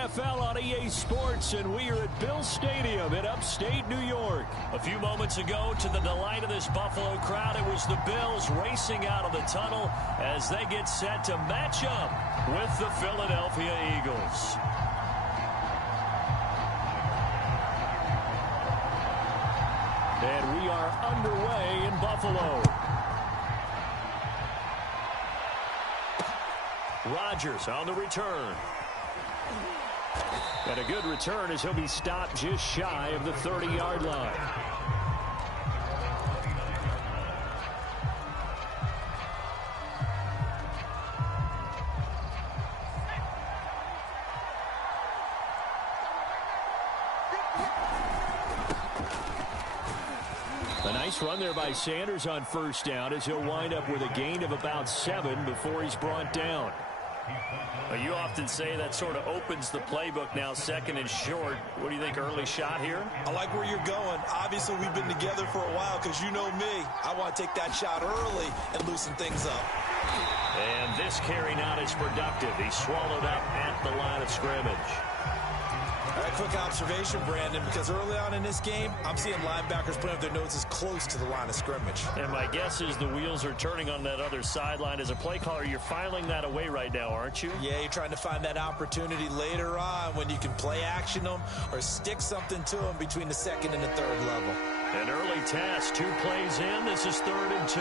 NFL on EA Sports, and we are at Bill Stadium in upstate New York. A few moments ago, to the delight of this Buffalo crowd, it was the Bills racing out of the tunnel as they get set to match up with the Philadelphia Eagles. And we are underway in Buffalo. Rodgers on the return. And a good return as he'll be stopped just shy of the 30-yard line. A nice run there by Sanders on first down as he'll wind up with a gain of about 7 before he's brought down. Well, you often say that sort of opens the playbook now, second and short. What do you think, early shot here? I like where you're going. Obviously, we've been together for a while because you know me. I want to take that shot early and loosen things up. And this carry not as productive. He's swallowed up at the line of scrimmage. All right, quick observation, Brandon, because early on in this game, I'm seeing linebackers putting up their noses close to the line of scrimmage. And my guess is the wheels are turning on that other sideline. As a play caller, you're filing that away right now, aren't you? Yeah, you're trying to find that opportunity later on when you can play action them or stick something to them between the second and the third level. An early test, 2 plays in. This is 3rd and 2.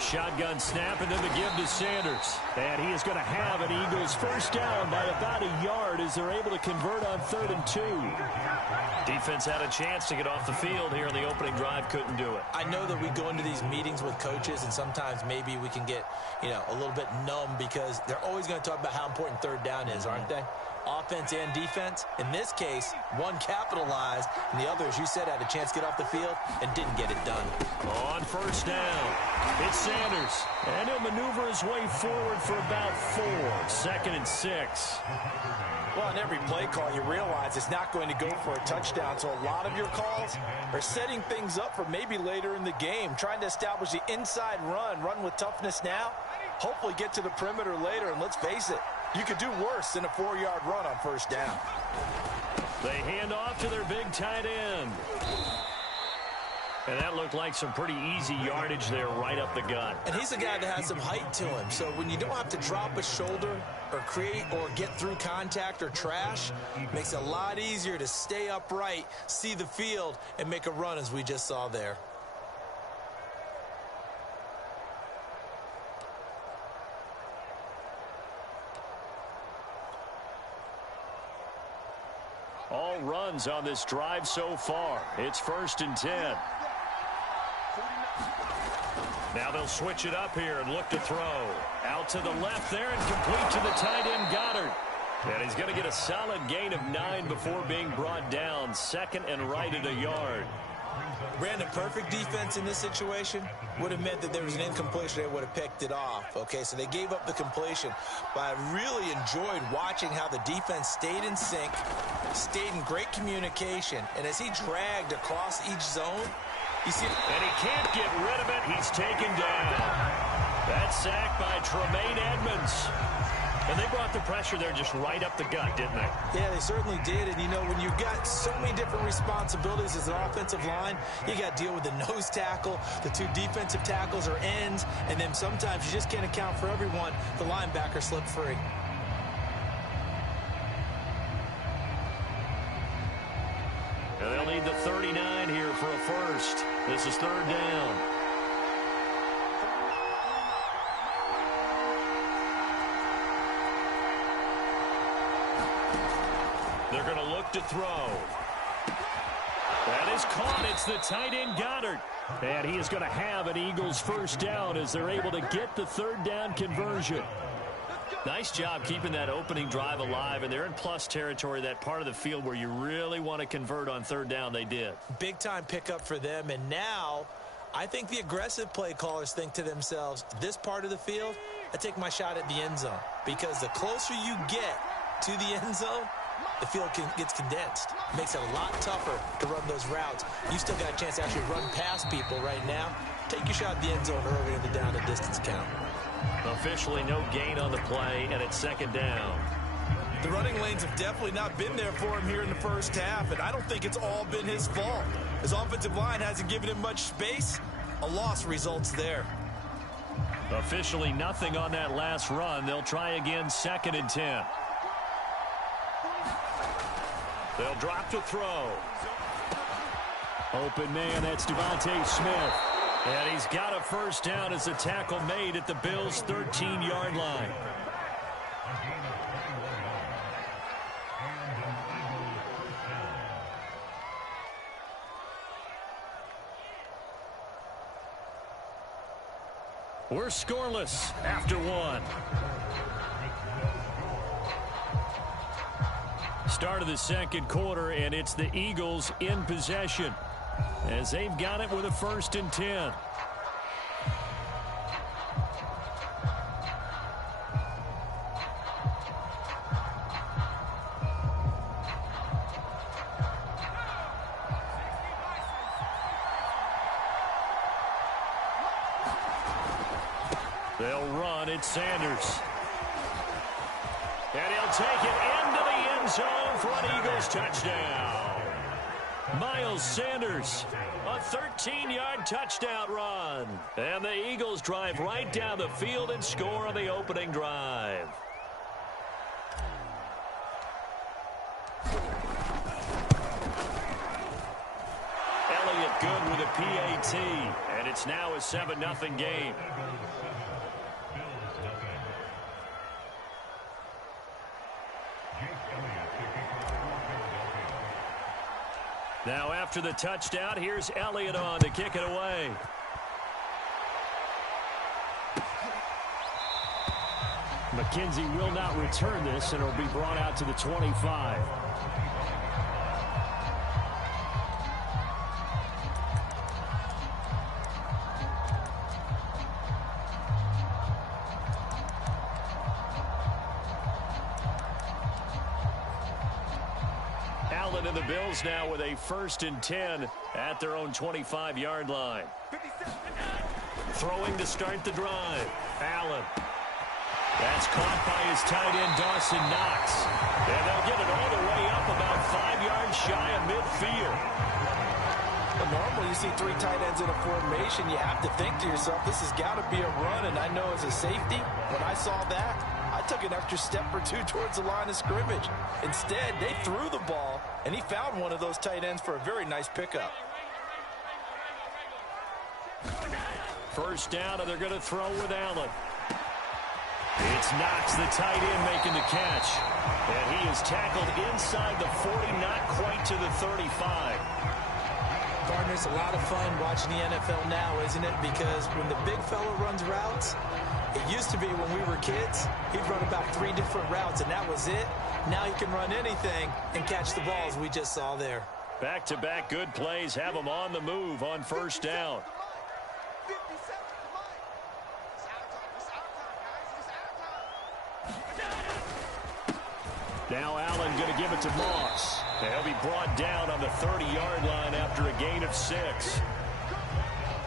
Shotgun snap and then the give to Sanders. And he is going to have an Eagles first down by about a yard as they're able to convert on 3rd and 2. Defense had a chance to get off the field here in the opening drive, couldn't do it. I know that we go into these meetings with coaches and sometimes maybe we can get, a little bit numb because they're always going to talk about how important 3rd down is, aren't they? Offense and defense. In this case, one capitalized, and the other, as you said, had a chance to get off the field and didn't get it done. On first down, it's Sanders, and he'll maneuver his way forward for about 4. 2nd and 6. Well, on every play call, you realize it's not going to go for a touchdown, so a lot of your calls are setting things up for maybe later in the game, trying to establish the inside run with toughness now, hopefully get to the perimeter later, and let's face it, you could do worse than a 4-yard run on first down. They hand off to their big tight end. And that looked like some pretty easy yardage there right up the gut. And he's a guy that has some height to him. So when you don't have to drop a shoulder or create or get through contact or trash, it makes it a lot easier to stay upright, see the field, and make a run as we just saw there. All runs on this drive so far. It's 1st and 10. Now they'll switch it up here and look to throw. Out to the left there and complete to the tight end, Goddard. And he's going to get a solid gain of 9 before being brought down. 2nd and right at a yard. Brandon, perfect defense in this situation would have meant that there was an incompletion. They would have picked it off. Okay, so they gave up the completion. But I really enjoyed watching how the defense stayed in sync, stayed in great communication. And as he dragged across each zone, you see, and he can't get rid of it. He's taken down. That sack by Tremaine Edmonds. And they brought the pressure there just right up the gut, didn't they? Yeah, they certainly did. And, when you've got so many different responsibilities as an offensive line, you got to deal with the nose tackle, the 2 defensive tackles or ends, and then sometimes you just can't account for everyone. The linebacker slipped free. And they'll need the 39 here for a first. This is 3rd down. They're going to look to throw. That is caught. It's the tight end, Goddard. And he is going to have an Eagles first down as they're able to get the 3rd down conversion. Nice job keeping that opening drive alive, and they're in plus territory, that part of the field where you really want to convert on 3rd down. They did. Big-time pickup for them, and now I think the aggressive play callers think to themselves, this part of the field, I take my shot at the end zone, because the closer you get to the end zone, the field gets condensed. It makes it a lot tougher to run those routes. You still got a chance to actually run past people right now. Take your shot at the end zone early in the down and distance count. Officially no gain on the play, and it's 2nd down. The running lanes have definitely not been there for him here in the first half, and I don't think it's all been his fault. His offensive line hasn't given him much space. A loss results there. Officially nothing on that last run. They'll try again, 2nd and 10. They'll drop to throw. Open man, that's Devontae Smith. And he's got a first down as a tackle made at the Bills' 13-yard line. We're scoreless after one. Start of the second quarter, and it's the Eagles in possession as they've got it with a 1st and 10. They'll run. It's Sanders. And he'll take it into the end zone for an Eagles touchdown. Miles Sanders, a 13-yard touchdown run. And the Eagles drive right down the field and score on the opening drive. Elliott good with a PAT. And it's now a 7-0 game. Now after the touchdown, here's Elliott on to kick it away. McKenzie will not return this, and it'll be brought out to the 25. Allen and the Bills now with a 1st and 10 at their own 25-yard line. Throwing to start the drive. Allen. That's caught by his tight end, Dawson Knox. And they'll get it all the way up about 5 yards shy of midfield. Well, normally you see 3 tight ends in a formation, you have to think to yourself, this has got to be a run. And I know as a safety, when I saw that, I took an extra step or 2 towards the line of scrimmage. Instead, they threw the ball, and he found one of those tight ends for a very nice pickup. First down, and they're going to throw with Allen. It's Knox, the tight end, making the catch. And he is tackled inside the 40, not quite to the 35. Partner, it's a lot of fun watching the NFL now, isn't it? Because when the big fella runs routes, it used to be when we were kids, he'd run about 3 different routes, and that was it. Now he can run anything and catch the balls we just saw there. Back-to-back good plays have him on the move on first down. Now Allen going to give it to Moss. He'll be brought down on the 30-yard line after a gain of 6.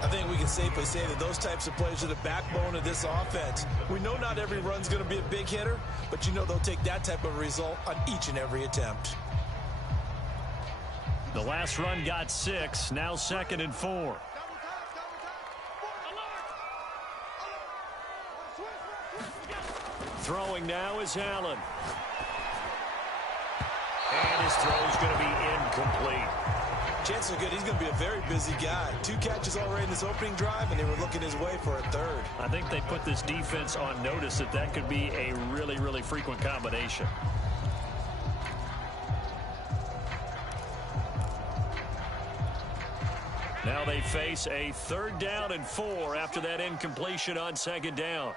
I think we can safely say that those types of plays are the backbone of this offense. We know not every run's going to be a big hitter, but you know they'll take that type of result on each and every attempt. The last run got 6, now 2nd and 4. Throwing now is Allen. And his throw's going to be incomplete. Chances are good he's going to be a very busy guy. 2 catches already in this opening drive, and they were looking his way for a 3rd. I think they put this defense on notice that that could be a really, really frequent combination. Now they face a 3rd down and 4 after that incompletion on 2nd down.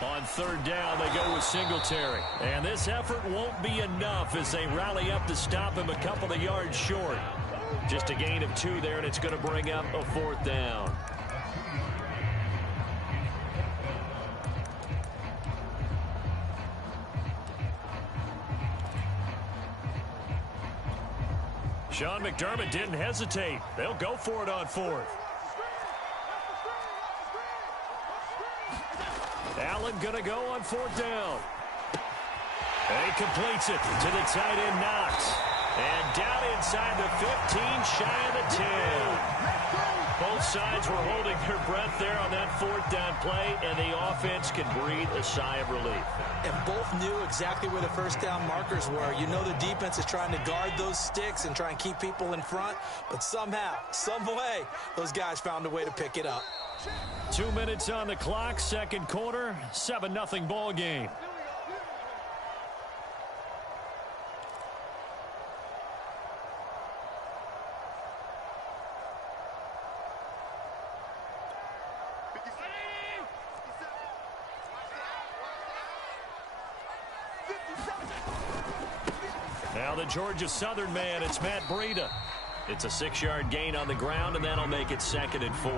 On 3rd down, they go with Singletary. And this effort won't be enough as they rally up to stop him a couple of yards short. Just a gain of 2 there, and it's going to bring up a 4th down. Sean McDermott didn't hesitate. They'll go for it on 4th. Allen going to go on 4th down. And he completes it to the tight end, Knox. And down inside the 15, shy of the 10. Both sides were holding their breath there on that 4th down play, and the offense can breathe a sigh of relief. And both knew exactly where the first down markers were. You know the defense is trying to guard those sticks and try and keep people in front, but somehow, some way, those guys found a way to pick it up. 2 minutes on the clock, second quarter, 7-0 ball game. Now the Georgia Southern man, it's Matt Breida. It's a 6-yard gain on the ground, and that'll make it 2nd and 4.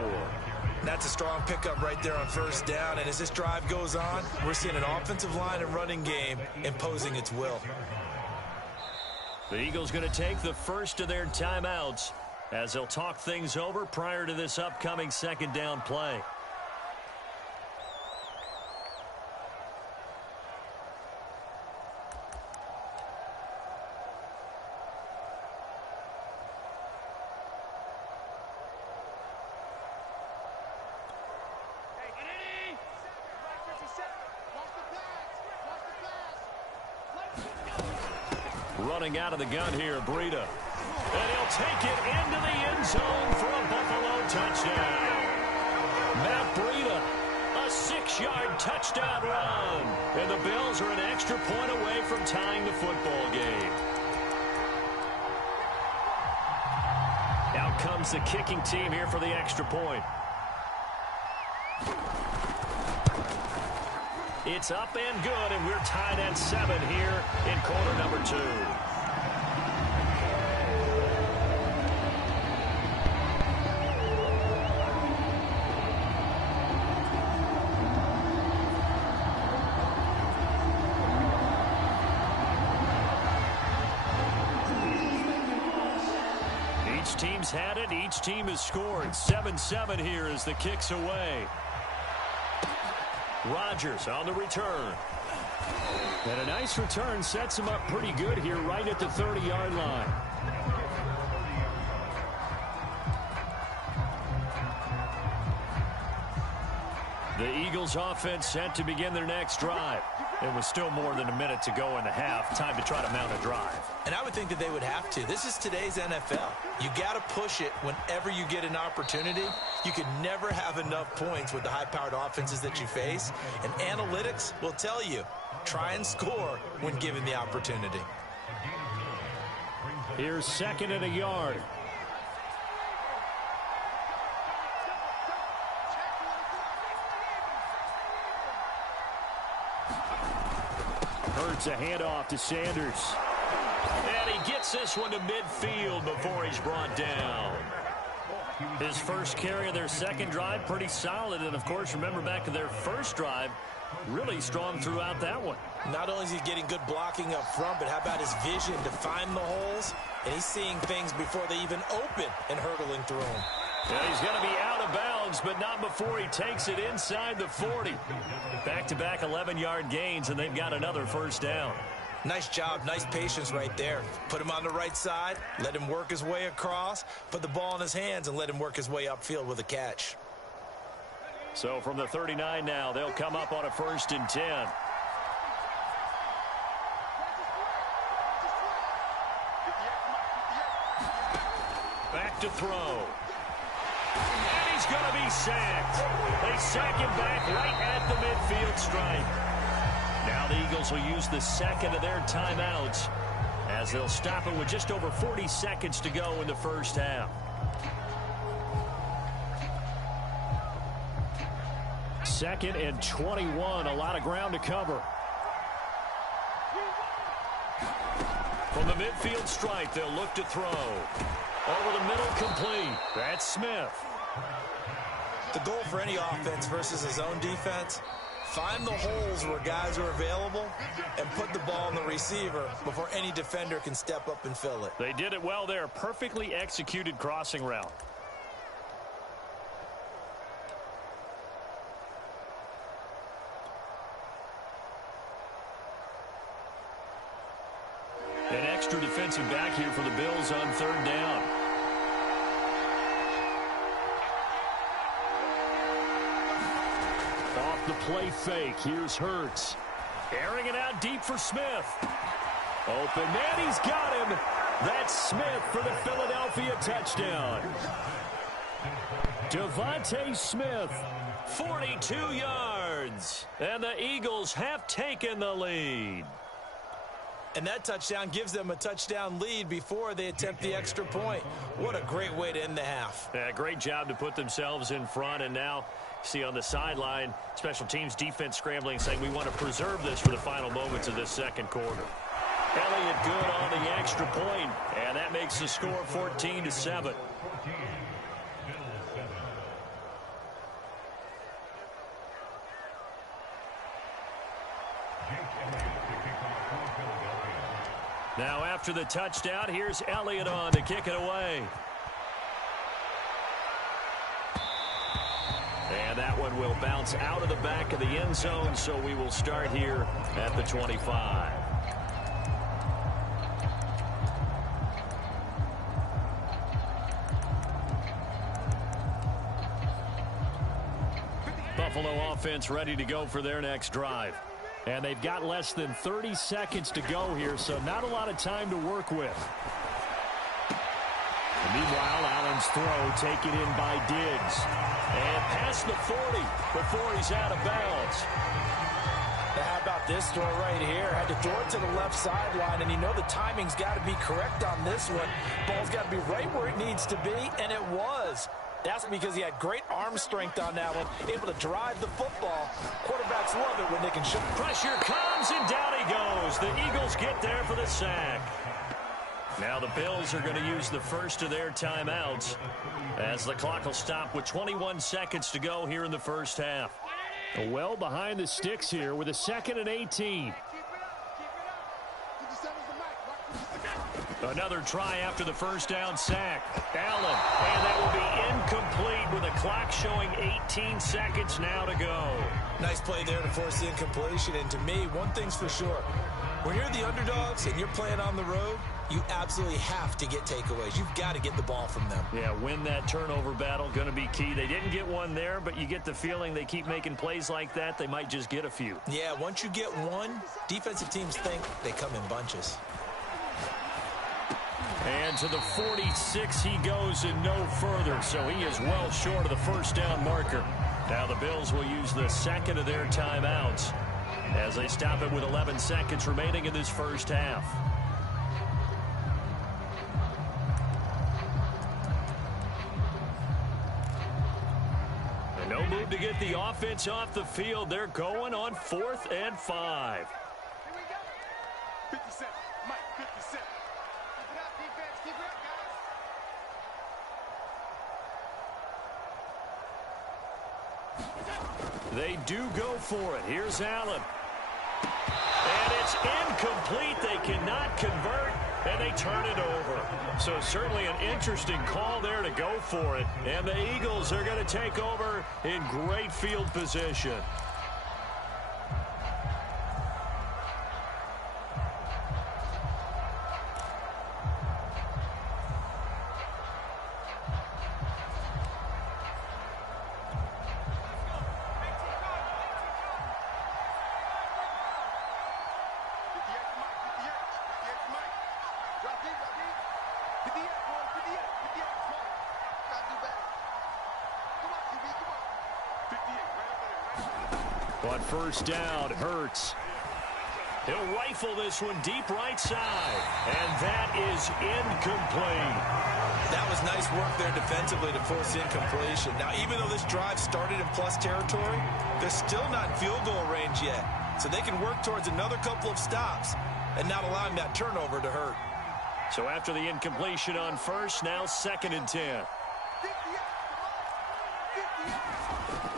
That's a strong pickup right there on first down, and as this drive goes on, we're seeing an offensive line and running game imposing its will. The Eagles going to take the first of their timeouts as they'll talk things over prior to this upcoming 2nd down play. Running out of the gun here, Breida. And he'll take it into the end zone for a Buffalo touchdown. Matt Breida, a 6-yard touchdown run. And the Bills are an extra point away from tying the football game. Out comes the kicking team here for the extra point. It's up and good, and we're tied at 7 here in quarter number 2. Each team's had it. Each team has scored. 7-7 here as the kick's away. Rodgers on the return. And a nice return sets him up pretty good here right at the 30-yard line. The Eagles offense set to begin their next drive. It was still more than a minute to go in the half. Time to try to mount a drive. And I would think that they would have to. This is today's NFL. You got to push it whenever you get an opportunity. You can never have enough points with the high-powered offenses that you face. And analytics will tell you, try and score when given the opportunity. Here's 2nd and a yard. Hurts a handoff to Sanders. And he gets this one to midfield before he's brought down. His first carry of their second drive, pretty solid. And, of course, remember back to their first drive, really strong throughout that one. Not only is he getting good blocking up front, but how about his vision to find the holes? And he's seeing things before they even open and hurtling through them. Yeah, he's going to be out of bounds, but not before he takes it inside the 40. Back-to-back 11-yard gains, and they've got another first down. Nice job, nice patience right there. Put him on the right side, let him work his way across, put the ball in his hands, and let him work his way upfield with a catch. So from the 39 now, they'll come up on a 1st and 10. Back to throw. And he's going to be sacked. They sack him back right at the midfield stripe. Now the Eagles will use the second of their timeouts as they'll stop it with just over 40 seconds to go in the first half. Second and 21, a lot of ground to cover. From the midfield stripe, they'll look to throw. Over the middle, complete. That's Smith. The goal for any offense versus a zone defense, find the holes where guys are available and put the ball on the receiver before any defender can step up and fill it. They did it well there. Perfectly executed crossing route. An extra defensive back here for the Bills on third down. Off the play fake. Here's Hurts. Airing it out deep for Smith. Open man, he's got him. That's Smith for the Philadelphia touchdown. Devontae Smith, 42 yards. And the Eagles have taken the lead. And that touchdown gives them a touchdown lead before they attempt the extra point. What a great way to end the half. Yeah, great job to put themselves in front. And now, see on the sideline, special teams defense scrambling, saying we want to preserve this for the final moments of this second quarter. Elliott good on the extra point, and that makes the score 14-7. Now after the touchdown, here's Elliott on to kick it away. And that one will bounce out of the back of the end zone, so we will start here at the 25. Buffalo offense ready to go for their next drive. And they've got less than 30 seconds to go here, so not a lot of time to work with. And meanwhile, Allen's throw taken in by Diggs. And past the 40 before he's out of bounds. Now how about this throw right here? Had to throw it to the left sideline, and you know the timing's got to be correct on this one. Ball's got to be right where it needs to be, and it was. That's because he had great arm strength on that one, able to drive the football. Quarterbacks love it when they can shoot. Pressure comes, and down he goes. The Eagles get there for the sack. Now the Bills are going to use the first of their timeouts as the clock will stop with 21 seconds to go here in the first half. Well behind the sticks here with a 2nd and 18. Another try after the first down sack. Allen, and that will be incomplete with the clock showing 18 seconds now to go. Nice play there to force the incompletion. And to me, one thing's for sure. When you're the underdogs and you're playing on the road, you absolutely have to get takeaways. You've got to get the ball from them. Yeah, win that turnover battle, going to be key. They didn't get one there, but you get the feeling they keep making plays like that, they might just get a few. Yeah, once you get one, defensive teams think they come in bunches. And to the 46 he goes and no further, so he is well short of the first down marker. Now the Bills will use the second of their timeouts as they stop it with 11 seconds remaining in this first half. And no move to get the offense off the field. They're going on 4th and 5. Here we go. 57. Mike, 57. Keep it up, defense. Keep it up, guys. They do go for it. Here's Allen. And it's incomplete. They cannot convert, and they turn it over. So certainly an interesting call there to go for it. And the Eagles are going to take over in great field position. On first down, Hurts. He'll rifle this one deep right side. And that is incomplete. That was nice work there defensively to force incompletion. Now, even though this drive started in plus territory, they're still not in field goal range yet. So they can work towards another couple of stops and not allowing that turnover to hurt. So after the incompletion on first, now 2nd and 10.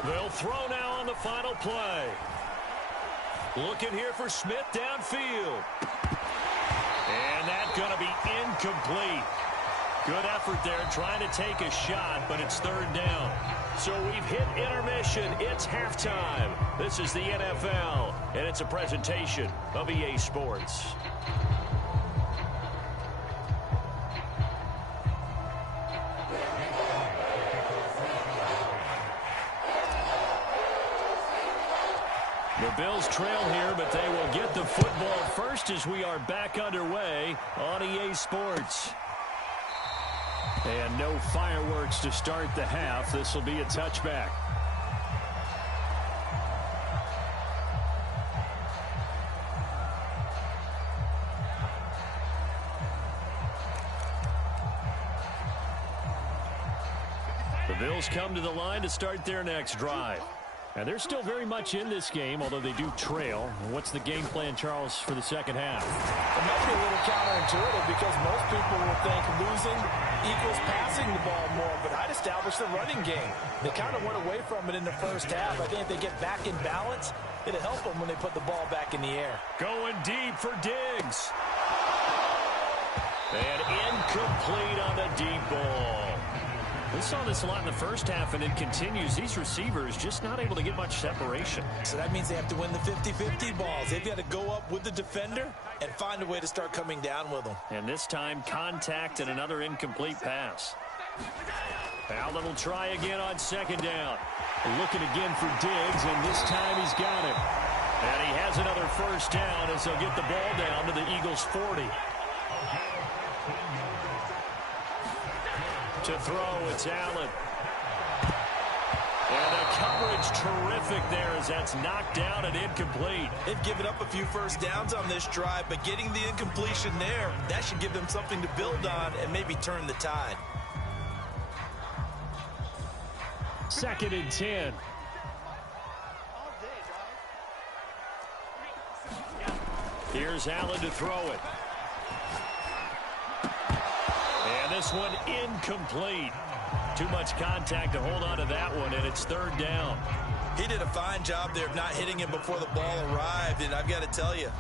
They'll throw now on the final play. Looking here for Smith downfield. And that's going to be incomplete. Good effort there trying to take a shot, but it's 3rd down. So we've hit intermission. It's halftime. This is the NFL, and it's a presentation of EA Sports. Bills trail here, but they will get the football first as we are back underway on EA Sports. And no fireworks to start the half. This will be a touchback. The Bills come to the line to start their next drive. And they're still very much in this game, although they do trail. What's the game plan, Charles, for the second half? It might be a little counterintuitive because most people will think losing equals passing the ball more, but I'd establish the running game. They kind of went away from it in the first half. I think if they get back in balance, it'll help them when they put the ball back in the air. Going deep for Diggs. And incomplete on the deep ball. We saw this a lot in the first half, and it continues. These receivers just not able to get much separation. So that means they have to win the 50-50 balls. They've got to go up with the defender and find a way to start coming down with them. And this time, contact and another incomplete pass. Allen will try again on second down. Looking again for Diggs, and this time he's got it. And he has another first down as they'll get the ball down to the Eagles' 40. To throw, it's Allen. And the coverage terrific there as that's knocked down and incomplete. They've given up a few first downs on this drive, but getting the incompletion there, that should give them something to build on and maybe turn the tide. 2nd and 10. Here's Allen to throw it. And this one incomplete. Too much contact to hold on to that one, and it's 3rd down. He did a fine job there of not hitting him before the ball arrived, and I've got to tell you,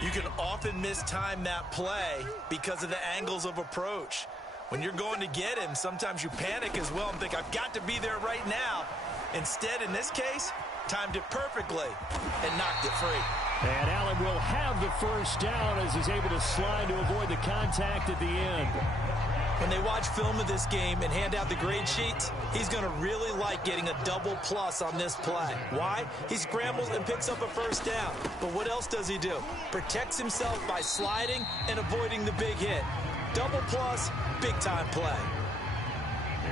you can often mistime that play because of the angles of approach. When you're going to get him, sometimes you panic as well and think, I've got to be there right now. Instead, in this case, timed it perfectly and knocked it free. And Allen will have the first down as he's able to slide to avoid the contact at the end. When they watch film of this game and hand out the grade sheets, he's going to really like getting a double plus on this play. Why? He scrambles and picks up a first down. But what else does he do? Protects himself by sliding and avoiding the big hit. Double plus, big time play.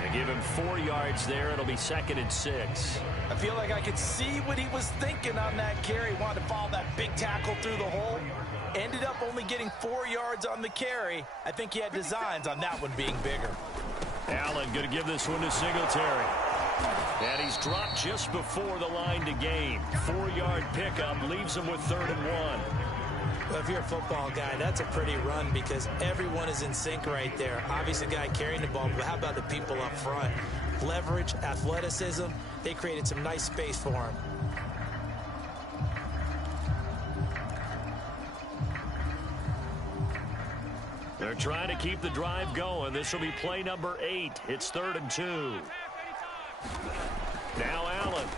And give him 4 yards there. It'll be 2nd and 6. I feel like I could see what he was thinking on that carry. Wanted to follow that big tackle through the hole. Ended up only getting 4 yards on the carry. I think he had designs on that one being bigger. Allen going to give this one to Singletary. And he's dropped just before the line to gain. 4-yard pickup leaves him with 3rd and 1. Well, if you're a football guy, that's a pretty run because everyone is in sync right there. Obviously, the guy carrying the ball, but how about the people up front? Leverage, athleticism, they created some nice space for him. They're trying to keep the drive going. This will be play number 8. It's 3rd and 2. Now Allen.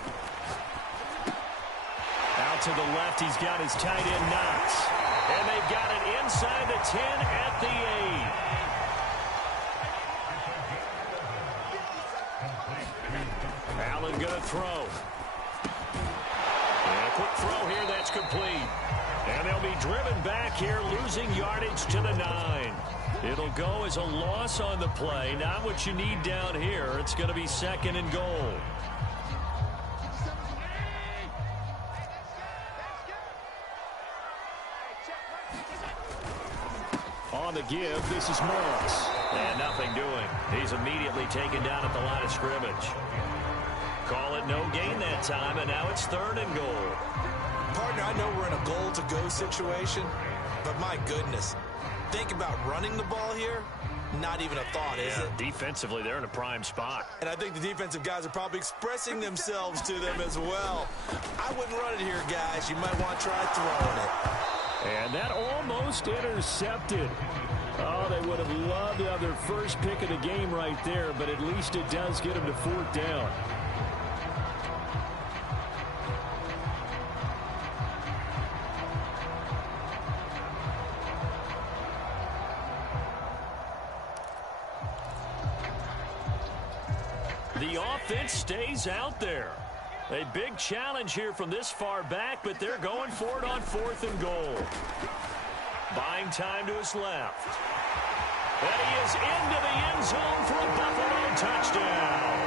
Out to the left, he's got his tight end Knox. And they've got it inside the 10 at the 8. Allen going to throw. And a quick throw here, that's complete. And they'll be driven back here, losing yardage to the 9. It'll go as a loss on the play. Not what you need down here. It's going to be 2nd and goal. On the give, this is Morris. And nothing doing. He's immediately taken down at the line of scrimmage. Call it no gain that time, and now it's 3rd and goal. Partner, I know we're in a goal-to-go situation, but my goodness, think about running the ball here. Not even a thought, is it? Defensively, they're in a prime spot. And I think the defensive guys are probably expressing themselves to them as well. I wouldn't run it here, guys. You might want to try throwing it. And that almost intercepted. Oh, they would have loved to have their first pick of the game right there, but at least it does get them to 4th down. The offense stays out there. A big challenge here from this far back, but they're going for it on 4th and goal. Buying time to his left. And he is into the end zone for a Buffalo touchdown.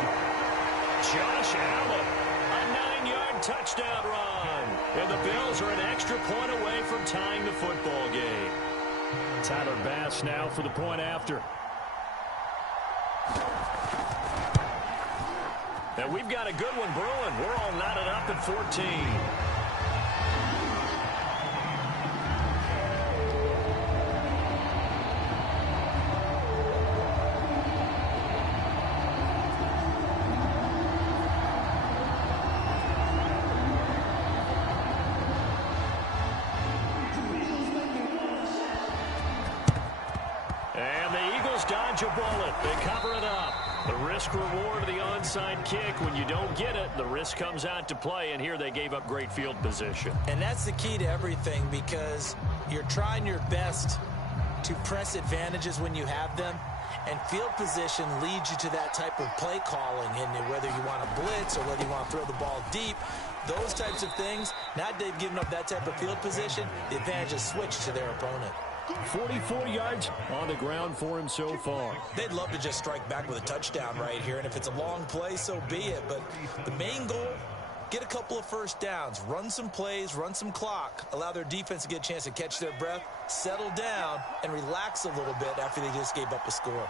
Josh Allen, a 9-yard touchdown run. And the Bills are an extra point away from tying the football game. Tyler Bass now for the point after. And we've got a good one brewing. We're all knotted up at 14. And the Eagles dodge a bullet. They cover it up. The risk reward of the onside kick. When you don't get it, the risk comes out to play, and here they gave up great field position. And that's the key to everything, because you're trying your best to press advantages when you have them, and field position leads you to that type of play calling, and whether you want to blitz or whether you want to throw the ball deep, those types of things. Now they've given up that type of field position, the advantage is switched to their opponent. 44 yards on the ground for him so far. They'd love to just strike back with a touchdown right here, and if it's a long play, so be it. But the main goal, get a couple of first downs, run some plays, run some clock, allow their defense to get a chance to catch their breath, settle down, and relax a little bit after they just gave up a score.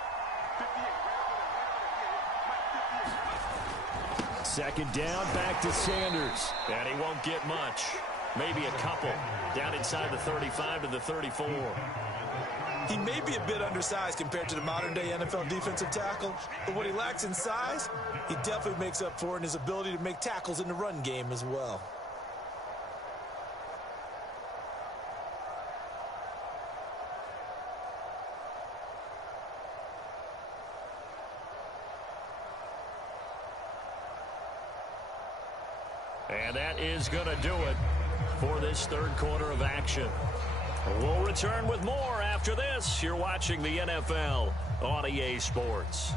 2nd down, back to Sanders. And he won't get much. Maybe a couple. Down inside the 35 to the 34. He may be a bit undersized compared to the modern-day NFL defensive tackle, but what he lacks in size, he definitely makes up for in his ability to make tackles in the run game as well. And that is going to do it for this 3rd quarter of action. We'll return with more after this. You're watching the NFL on EA Sports.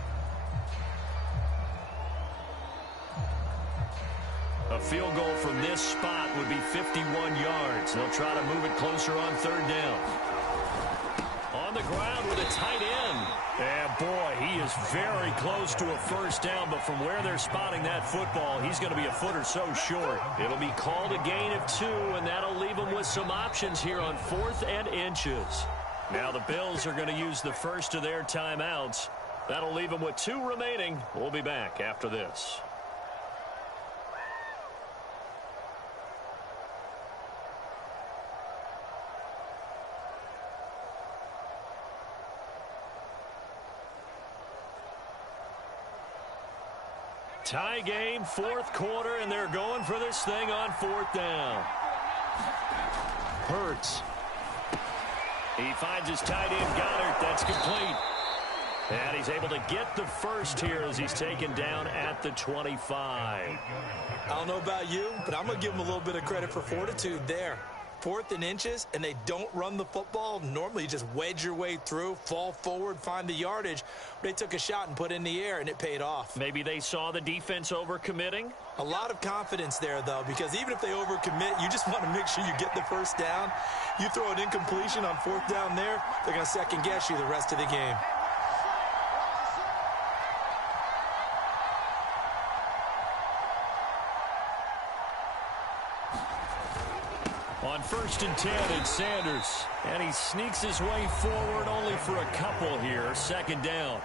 A field goal from this spot would be 51 yards. They'll try to move it closer on 3rd down. On the ground with a tight end. And boy, he is very close to a first down, but from where they're spotting that football, he's going to be a foot or so short. It'll be called a gain of 2, and that'll leave them with some options here on 4th and inches. Now the Bills are going to use the first of their timeouts. That'll leave them with 2 remaining. We'll be back after this. Tie game, 4th quarter, and they're going for this thing on 4th down. Hurts. He finds his tight end, Goddard. That's complete. And he's able to get the first here as he's taken down at the 25. I don't know about you, but I'm going to give him a little bit of credit for fortitude there. 4th and inches, and they don't run the football. Normally, you just wedge your way through, fall forward, find the yardage. They took a shot and put it in the air, and it paid off. Maybe they saw the defense overcommitting? A lot of confidence there, though, because even if they overcommit, you just want to make sure you get the first down. You throw an incompletion on 4th down there, they're going to second-guess you the rest of the game. On 1st and 10, it's Sanders. And he sneaks his way forward only for a couple here. 2nd down.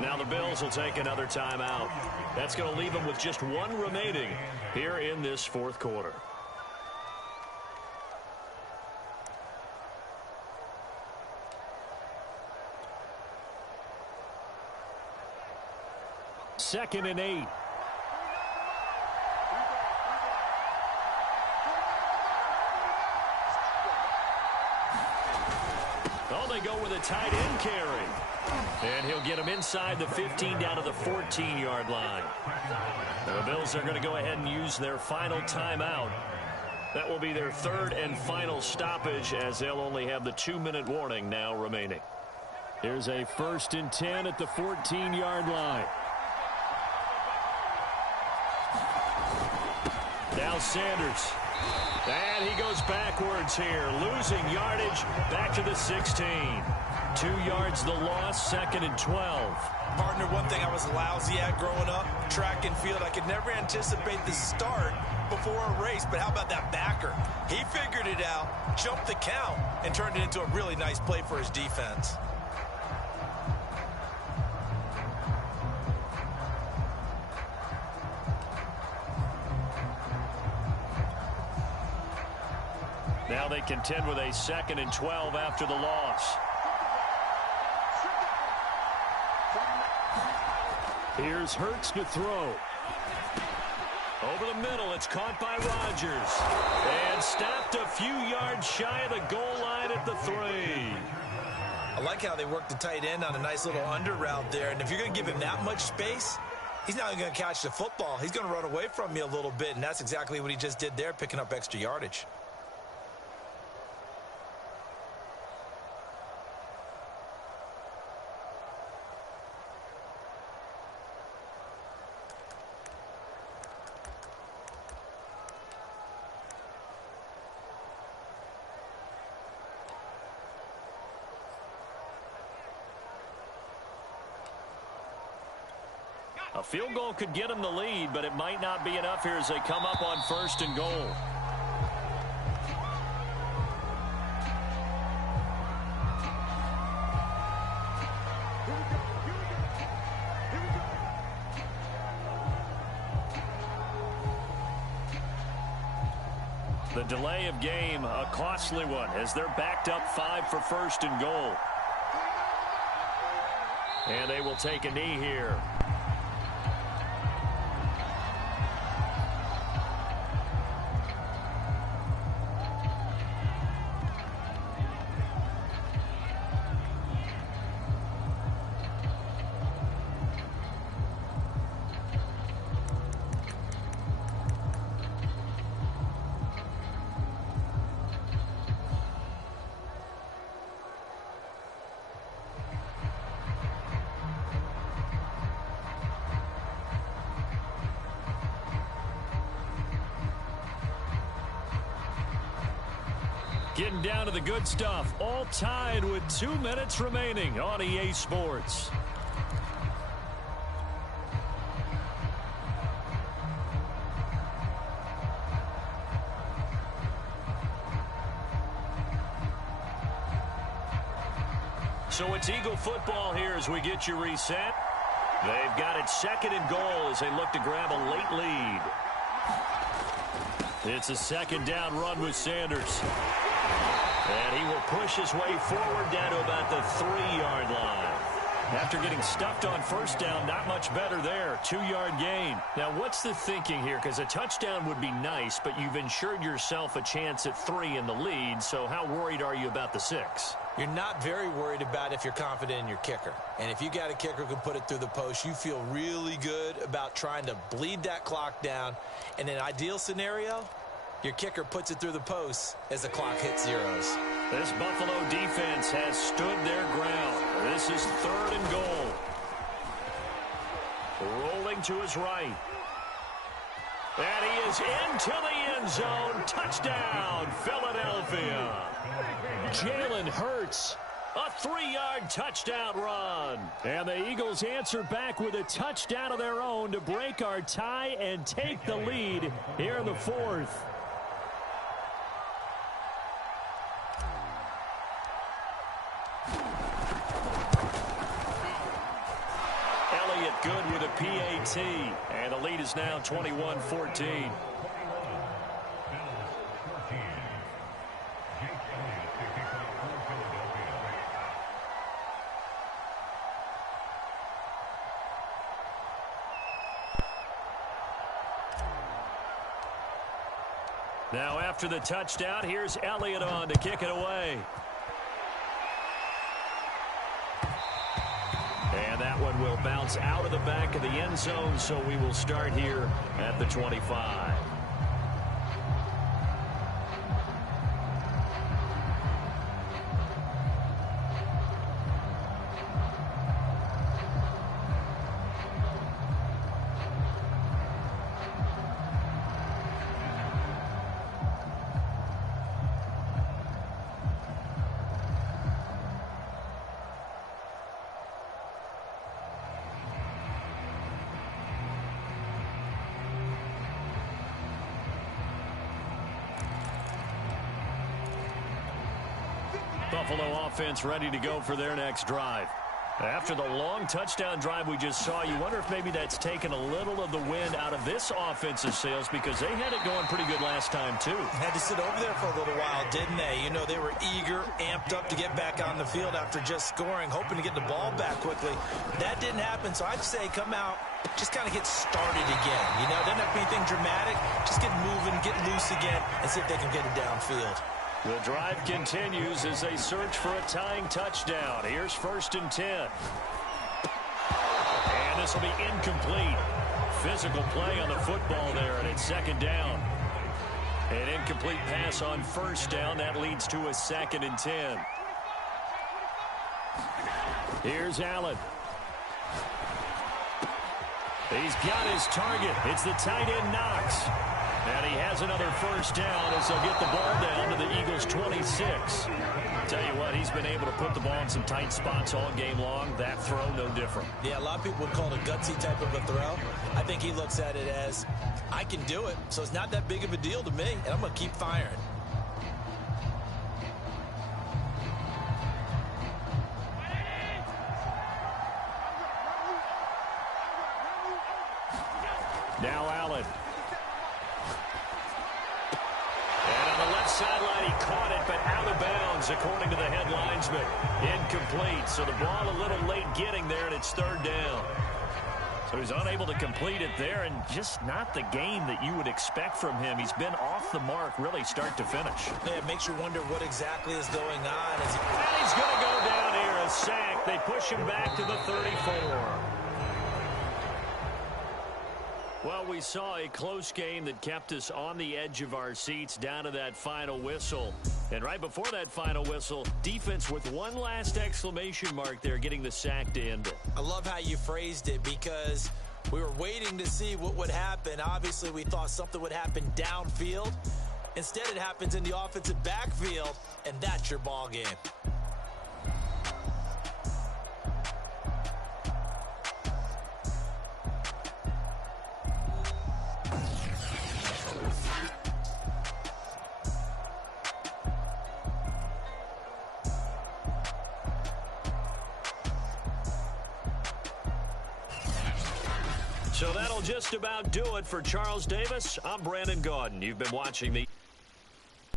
Now the Bills will take another timeout. That's going to leave them with just 1 remaining here in this 4th quarter. Second and 8. Oh, they go with a tight end carry. And he'll get him inside the 15 down to the 14-yard line. The Bills are going to go ahead and use their final timeout. That will be their 3rd and final stoppage, as they'll only have the 2-minute warning now remaining. Here's a 1st and 10 at the 14-yard line. Now Sanders. And he goes backwards here, losing yardage back to the 16. 2 yards the loss, 2nd and 12. Partner, one thing I was lousy at growing up, track and field. I could never anticipate the start before a race, but how about that backer? He figured it out, jumped the count, and turned it into a really nice play for his defense. Now they contend with a 2nd and 12 after the loss. Here's Hurts to throw. Over the middle, it's caught by Rodgers. And stopped a few yards shy of the goal line at the 3. I like how they work the tight end on a nice little under route there. And if you're going to give him that much space, he's not going to catch the football. He's going to run away from me a little bit, and that's exactly what he just did there, picking up extra yardage. A field goal could get them the lead, but it might not be enough here as they come up on 1st and goal. The delay of game, a costly one, as they're backed up 5 for 1st and goal. And they will take a knee here. Getting down to the good stuff, all tied with 2 minutes remaining on EA Sports. So it's Eagle football here as we get you reset. They've got it 2nd and goal as they look to grab a late lead. It's a 2nd down run with Sanders. And he will push his way forward down to about the 3-yard line. After getting stuffed on 1st down, not much better there. 2-yard gain. Now, what's the thinking here? Because a touchdown would be nice, but you've ensured yourself a chance at 3 in the lead. So how worried are you about the 6? You're not very worried about if you're confident in your kicker. And if you got a kicker who can put it through the post, you feel really good about trying to bleed that clock down. In an ideal scenario, your kicker puts it through the post as the clock hits zeros. This Buffalo defense has stood their ground. This is 3rd and goal. Rolling to his right. And he is into the end zone. Touchdown, Philadelphia. Jalen Hurts, a 3-yard touchdown run. And the Eagles answer back with a touchdown of their own to break our tie and take the lead here in the 4th. Good with a PAT, and the lead is now 21-14. Now after the touchdown, here's Elliott on to kick it away. And that one will bounce out of the back of the end zone, so we will start here at the 25. Buffalo offense ready to go for their next drive. After the long touchdown drive we just saw, you wonder if maybe that's taken a little of the wind out of this offensive sails, because they had it going pretty good last time too. Had to sit over there for a little while, didn't they? You know, they were eager, amped up to get back on the field after just scoring, hoping to get the ball back quickly. That didn't happen, so I'd say come out, just kind of get started again. You know, doesn't have to be anything dramatic. Just get moving, get loose again, and see if they can get it downfield. The drive continues as they search for a tying touchdown. Here's 1st and 10. And this will be incomplete. Physical play on the football there, and it's 2nd down. An incomplete pass on 1st down. That leads to a 2nd and 10. Here's Allen. He's got his target. It's the tight end, Knox. And he has another 1st down as they'll get the ball down to the Eagles' 26. Tell you what, he's been able to put the ball in some tight spots all game long. That throw, no different. Yeah, a lot of people would call it a gutsy type of a throw. I think he looks at it as, I can do it, so it's not that big of a deal to me, and I'm going to keep firing. Now Allen. Sideline, he caught it, but out of bounds, according to the head linesman. Incomplete, so the ball a little late getting there, and it's 3rd down. So he's unable to complete it there, and just not the game that you would expect from him. He's been off the mark, really, start to finish. Yeah, it makes you wonder what exactly is going on. And he's going to go down here, a sack. They push him back to the 34. Well, we saw a close game that kept us on the edge of our seats down to that final whistle. And right before that final whistle, defense with one last exclamation mark there, getting the sack to end it. I love how you phrased it, because we were waiting to see what would happen. Obviously, we thought something would happen downfield. Instead, it happens in the offensive backfield, and that's your ball game. So that'll just about do it for Charles Davis. I'm Brandon Gaudin. You've been watching the